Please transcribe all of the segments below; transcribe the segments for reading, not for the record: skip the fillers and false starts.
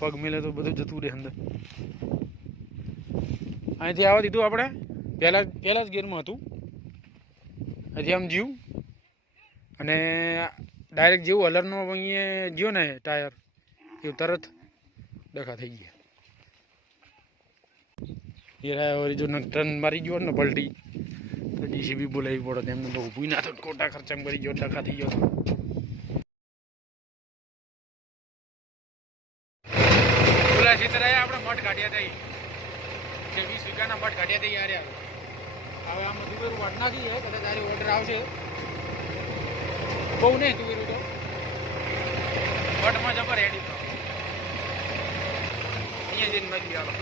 પગ મેલે તો બધું જતું રહે અંદર. અહીંથી આવવા દીધું આપણે, પહેલા જ ગેરમાં હતું. હજી આમ જીવ અને ડાયરેક્ટ જેવું હલરનો અહીંયા ગયો ને ટાયર એવું તરત ડખા થઈ ગયા. એ વળી જો ટર્ન મારી ગયો ને પલટી તો જીસીબી બોલાવી પડે. એમને તો ઊભું ના થતું, ખોટા ખર્ચા મરી ગયો, ડખા થઈ ગયો. ઓલા ક્ષેત્ર આપણે મઠ કાઢ્યા હતા, જે 20 વીઘાના મઠ કાઢ્યા હતા યાર. હવે આમાં તુવેરું વાટ નાખી છે, કદાચ તારી ઓર્ડર આવશે. બહુ નહીં તુવેરું તો મઠમાં જબર રેડી અહીંયા જઈને મળી આવે.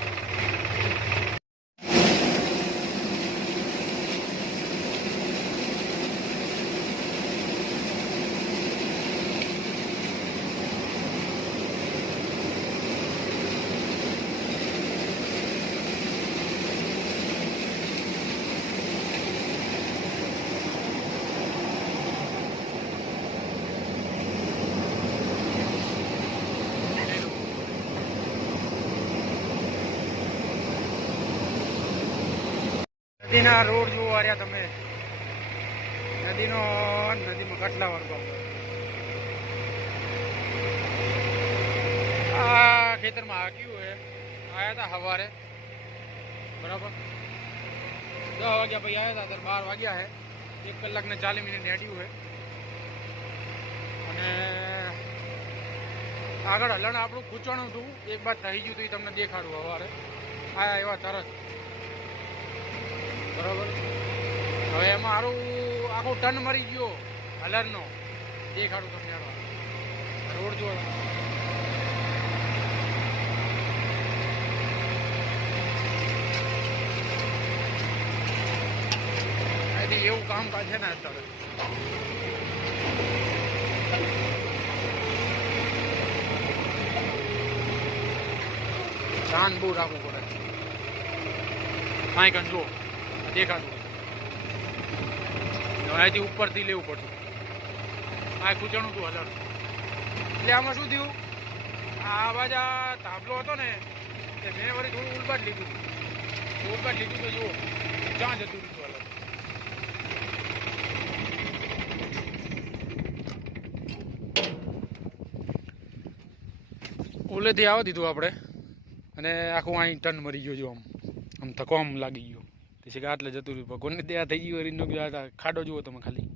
નદીના રોડ જોવા રહ્યા તમે, નદીમાં કટલા વર્ગો. આ ખેતરમાં હાક્યું હે, આવ્યા હતા સવારે બરાબર 10 વાગ્યા પછી આવ્યા હતા, 12 વાગ્યા હે. 1 કલાક ને 40 મિનિટ હેડ્યું હે. અને આગળ હલણ આપણું ખૂંચવાનું હતું, એક બાદ થઈ ગયું હતું, એ તમને દેખાડું. સવારે આયા એવા તરત બરાબર. હવે એમાં મારું આખું ટન મરી ગયો હલરનો, દેખાડું તમને. રોડ જો અહીંથી એવું કામકાજ છે ને અત્યારે. ધ્યાન બહુ રાખવું પડે. કાંઈ કાંઈ જો દેખાતું અહીંથી ઉપરથી લેવું પડતું. આ ખૂંચણું હતું હલર. એટલે આમાં શું થયું, આ બાજુ તાબલો હતો ને તે મેં વળી થોડું ઉલબાટ લીધું તો જુઓ ક્યાં જતું હતું હલર. ઓલેથી આવવા દીધું આપણે અને આખું અહીં ટન મરી ગયો. જો આમ થકવામ લાગી ગયો. પછી કે આટલે જતું રહ્યું. ભગવાનને ત્યાં થઈ ગયું. એનો ખાડો જુઓ તમે, ખાલી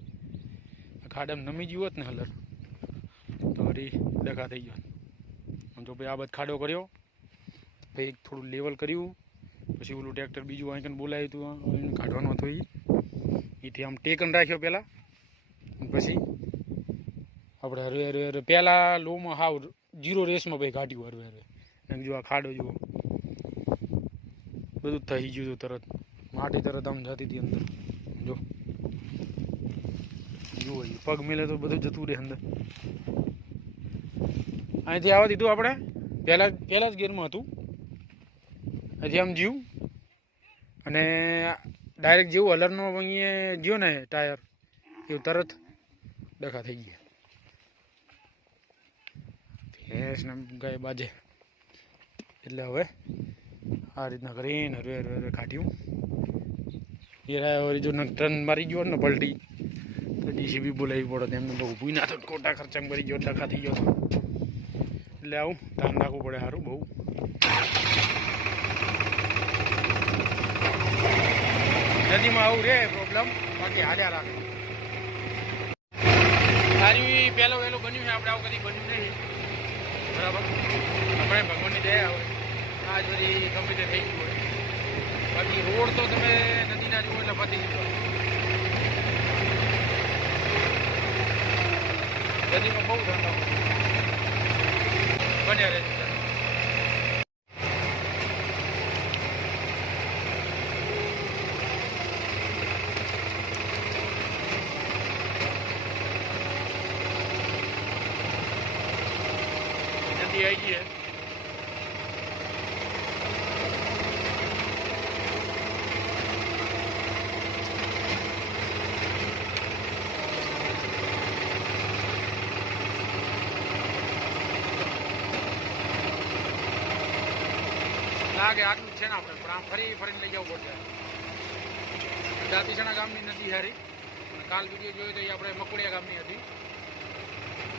ખાડામાં નમી ગયું હોત ને હલર તો વળી ડખા થઈ ગયો. આમ તો ભાઈ આ બધો ખાડો કર્યો, ભાઈ થોડું લેવલ કર્યું, પછી ઓલું ટ્રેક્ટર બીજું અહીં બોલાવ્યું હતું, એને કાઢવાનું હતું. એથી આમ ટેકન રાખ્યો પહેલાં, પછી આપણે હરવે પહેલાં લોમાં હાવ 0 રેસમાં ભાઈ કાઢ્યું હરવે. એમ જો આ ખાડો જુઓ, બધું થઈ ગયું હતું તરત. માટી તરત આમ જતી હતી અંદર. જો જુઓ પગ મેલે તો બધું જતું રહે અંદર. અહીંથી આવવા દીધું આપણે, પહેલા જ ગેરમાં હતું. હજી આમ જીવ અને ડાયરેક્ટ જેવું હલરનો અહીંયા ગયો ને ટાયર એવું તરત ડખા થઈ ગયા. ભેંસ ને ગાય બાજે એટલે હવે આ રીતના કરીને હરવે કાઢ્યું. એ વળી જો ટર્ન મારી ગયો ને પલટી તો જીસીબી બોલાવી પડે. એમને તો ઊભું ના થતું, ખોટા ખર્ચા મરી ગયો, ડખા થઈ ગયો. એટલે આવું ધ્યાન રાખવું પડે સારું બહુ. નદીમાં આવું રહે પ્રોબ્લેમ, બાકી હાલ્યા રાખે. સારી પહેલું બન્યું છે આપણે, આવું કદી બન્યું નહીં બરાબર. આપણે ભગવાનની દયા હોય, આજ બધી ગમે તે થઈ ગયું હોય. બાકી રોડ તો તમે નદીના જુઓ એટલે પતી ગયો. નદીમાં બહુ ધંધો બન્યા રહે છે. નદી આવી ગઈ है. લાગે આટલું છે ને આપણે, પણ આમ ફરી ફરીને લઈ જવું પડશે. દાંતીસણા ગામની નદી હારી, કાલ વિડીયો જોયો તો એ આપણે મકુડિયા ગામની હતી.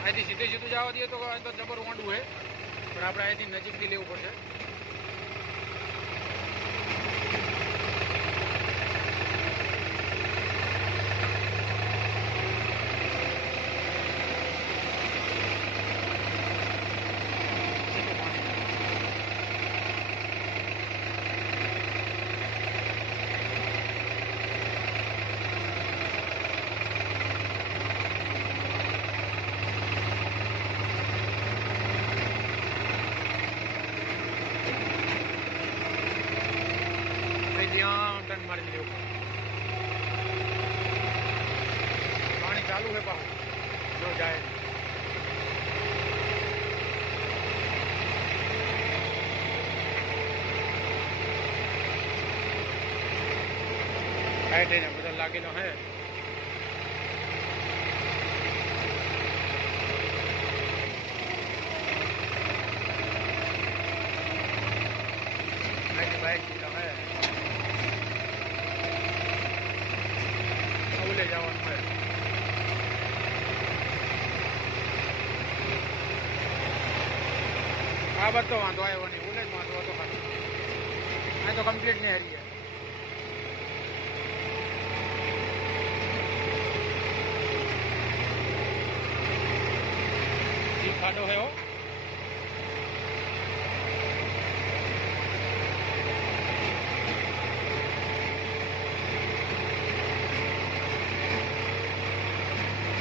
અહીંથી સીધે સીધું જવા દઈએ તો અહીં તો જબર વાંડું છે, પણ આપણે અહીંથી નજીકથી લેવું પડશે. ત્યાં ટન મારી લેવું, પાણી ચાલુ છે પાછું જો જાય. બધા લાગેલો હે. બાઈક હે ઓલે જવાનું છે. આ બધો વાંધો આવ્યો નહીં, ઓલે જ વાંધો હતો ખાલી. આ તો કમ્પ્લીટ નહીં હારી ગયા. ખાડો હે હો.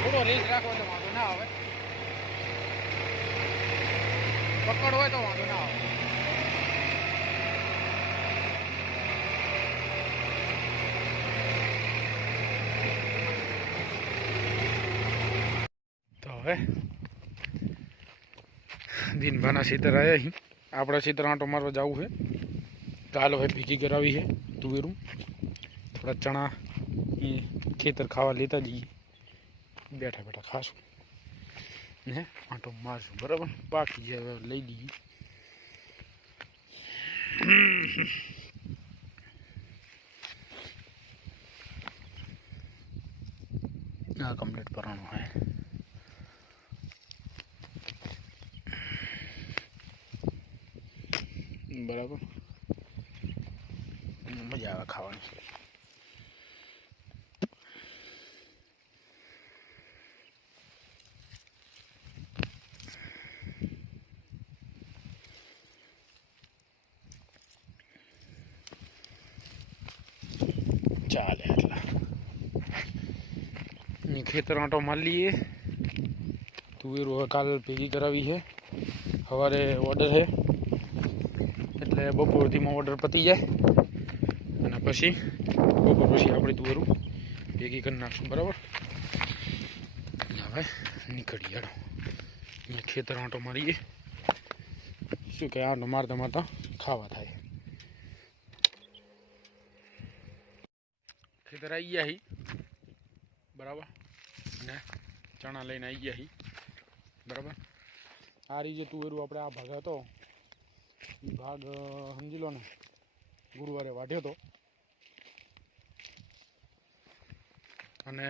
થોડો રેસ રાખવો તો વાંધો ના આવે, પકડ હોય તો વાંધો ના આવે. તો હવે દિનભાના સીતર આવ્યા અહીં, આપણા સીતર આંટો મારવા જવું છે. કાલ હવે ભીગી કરાવી છે તુવેરું, થોડા ચણા એ ખેતર ખાવા લેતા જઈએ. બેઠા બેઠા ખાશું ને આંટો મારશું, બરાબર. બાકી જે હવે લઈ દઈએ. આ કમ્પ્લીટ કરવાનું હોય, બરાબર. મજા આવે ખાવાની. ચાલે એટલા ખેતર આંટો મારી લઈએ. તુવેરું હવે કાલ ભેગી કરાવી છે. સવારે ઓર્ડર છે એટલે બપોર ધીમો ઓર્ડર પતી જાય અને પછી બપોર પછી આપણે તુવેરું ભેગી કરી નાખશું, બરાબર. હવે નીકળીએ અહીંયા ખેતર આંટો મારીએ. શું કે આંટો મારતા મારતા ખાવા થાય. ખેતર આવી ગયા હી, બરાબર. ને ચણા લઈને આવી ગયા હી, બરાબર. આ રીતે તુવેરું આપણે આ ભાગ હતો એ ભાગ સમજી લો ને ગુરુવારે વાઢ્યો હતો અને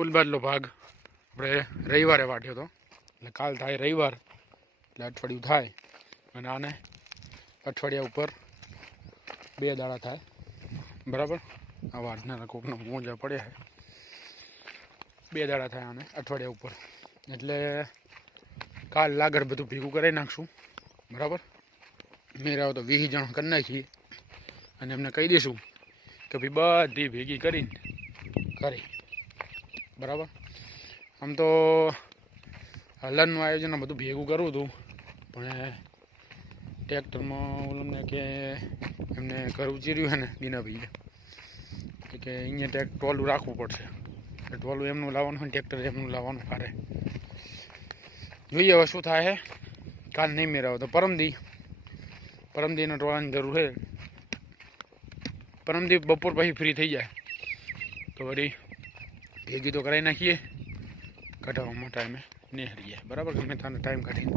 ઓલબાદલો ભાગ આપણે રવિવારે વાઢ્યો હતો. એટલે કાલ થાય રવિવાર એટલે અઠવાડિયું થાય અને આને અઠવાડિયા ઉપર 2 દાડા થાય, બરાબર. આ વાઢનારા કોકનો મોજા પડ્યા છે, 2 દાડા થાય આને અઠવાડિયા ઉપર. એટલે કાલ લાગડ બધું ભેગું કરી નાખશું, બરાબર. મેરા તો 20 જણ કરી નાખીએ અને એમને કહી દઈશું કે ભાઈ બધી ભેગી કરીને કરી, બરાબર. આમ તો હલનનું આયોજન બધું ભેગું કરવું હતું પણ ટ્રેક્ટરમાં ઓલું કે એમને ઘર ઉચીર્યું છે ને બીનાભાઈએ કે અહીંયા ટોલું રાખવું પડશે. ટોલું એમનું લાવવાનું હોય, ટ્રેક્ટર એમનું લાવવાનું હારે. જોઈએ હવે શું થાય છે. કાલ નહીં મેળાવો તો પરમદીનો ટોળાની જરૂર છે. પરમદી બપોર પછી ફ્રી થઈ જાય તો વળી ભેગી તો કરાવી નાખીએ. કાઢવામાં ટાઈમે નહીં જાય, બરાબર. ગમે તાને ટાઈમ કાઢીને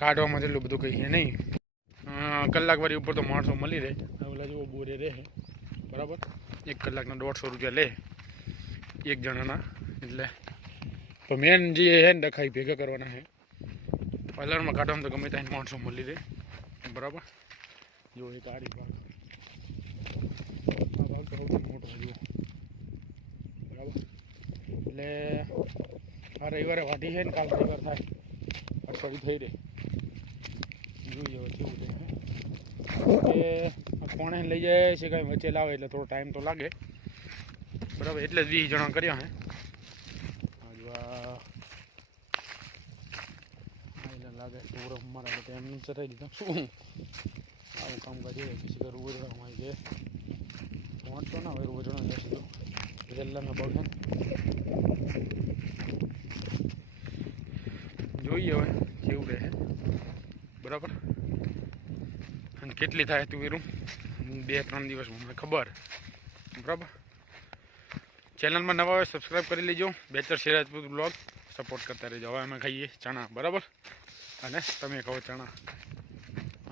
કાઢવામાં એટલું બધું કહીએ નહીં. કલાક વાળી ઉપર તો માણસો મળી રહે. ઓલા જેવો બોરે રહે બરાબર. 1 કલાકના 150 રૂપિયા લે એક જણાના. એટલે તો મેન જે છે ને ડખાઈ ભેગા કરવાના છે. પાર્લરમાં કાઢવામાં તો ગમે ત્યાં માણસો મળી રહે બરાબર. જો એક આરી ભાગ તો સૌથી મોટો જુઓ બરાબર. એટલે આ રવિવારે વાઢી છે ને કાલ રવિવાર થાય અઠવાડિયું થઈ રહે. જોઈએ હવે કેવું છે એ કોણે લઈ જાય છે કાંઈ વચ્ચે લાવે એટલે થોડો ટાઈમ તો લાગે બરાબર. એટલે જ 20 જણા કર્યા હે. હજુ આ લાગે પૂરો મારા બધા એમને ચરાઈ દીધા. શું આવું કામકાજ છે પછી કે રોજડામાં છે વાંચતો ના હોય રોજડા જશે તો જલ્લાના બગ જોઈએ હવે કેવું રહે બરાબર. અને કેટલી થાય તું વેરું 2-3 દિવસમાં મને ખબર બરાબર. ચેનલમાં નવા હોય સબસ્ક્રાઈબ કરી લેજો. બેચર સિરાજપુર બ્લોગ સપોર્ટ કરતા રહેજો. હવે અમે ખાઈએ ચણા બરાબર અને તમે ખાઓ ચણા.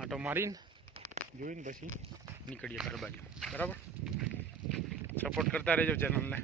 આટો મારીને જોઈને પછી નીકળીએ ઘર બાજુ બરાબર. સપોર્ટ કરતા રહેજો ચેનલને.